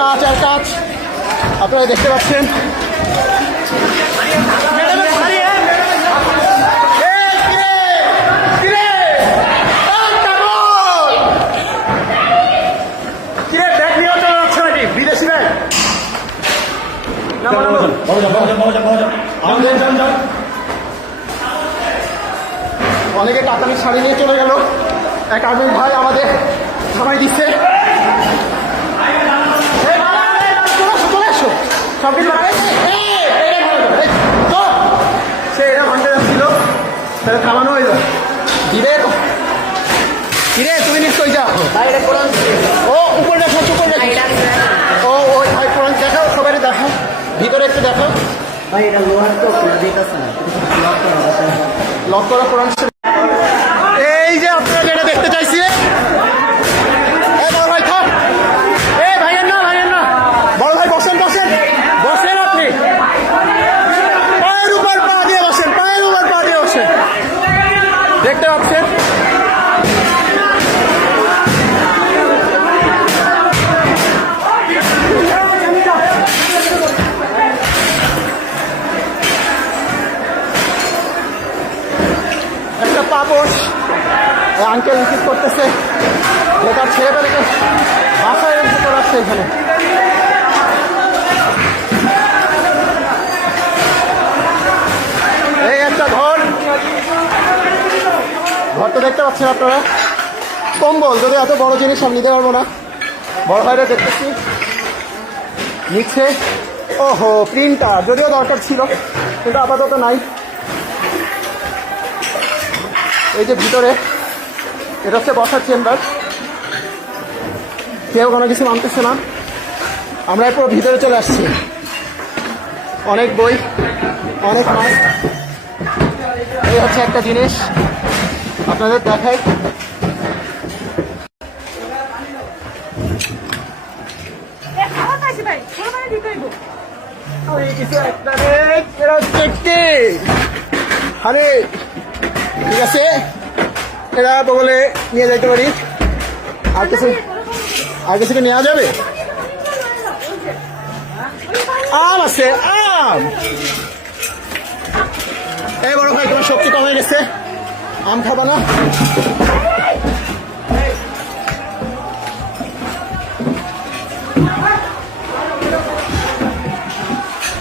কাজ আর কাজ। আপনারা দেখতে পাচ্ছেন। অনেকে কাতানি শাড়ি নিয়ে চলে গেল। এক আর্মিন ভাই আমাদের থামাই দিচ্ছে এই বাবা, এই বাবা, চলে আসো, চলে আসো। সব কিছু। সে এটা ভাঙতে যাচ্ছিল তাহলে থামানো হইল। দিবে? কিরে তুমি নিশ্চয় যা ও উপরে দেখো উপরে দেখো। ও ওই ভাই কোরআন দেখাও সবাই দেখাও। ভিতরে একটু দেখো ভাই এটা লোহার তো লক করা কোরআন পাপস আঙ্কেল রিসিভ করতেছে। যে তার ছেলে পেলেকে বাসায় রেখে করে আসছে এখানে। এই একটা ঘর। ঘর তো দেখতে পাচ্ছেন আপনারা। কম্বল, যদি এত বড় জিনিস আমি নিতে পারব না। বড় ভাইরা দেখতেছি। নিচ্ছে। ওহো প্রিন্টার যদিও দরকার ছিল, কিন্তু আপাতত নাই। এই যে ভিতরে এটা হচ্ছে বসার চেম্বার। কেউ কোনো কিছু মানতেছে না। আমরা এরপর ভিতরে চলে আসছি। অনেক বই অনেক মাছ। এই হচ্ছে একটা জিনিস। আপনাদের দেখাই। কিছু একটা। আরে ঠিক আছে? এরা বগলে নিয়ে যাইতে পারি। আর কিছু আর কিছু নেওয়া যাবে? আম আছে, আম! এই বড় ভাই, তোমার শক্তি কমে গেছে? আম খাবা না?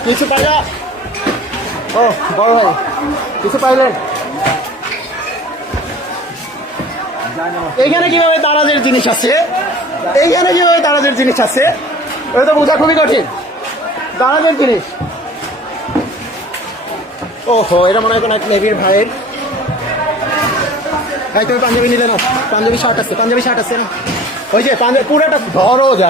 কিছু পাইলা? ও, বড় ভাই, কিছু পাইলেন? এইখানে কীভাবে দারাজের জিনিস আছে? এইখানে কীভাবে দারাজের জিনিস আছে? ওটা তো বোঝা খুবই কঠিন। দারাজের জিনিস। ওহো, এটা মনে হয় কোনো এক নেভির ভাইয়ের। ভাই, তুমি পাঞ্জাবি নিলে না পাঞ্জাবি শার্ট আছে, পাঞ্জাবি শার্ট আছে না? ওই যে পাঞ্জাবি, পুরোটা ধরো যা।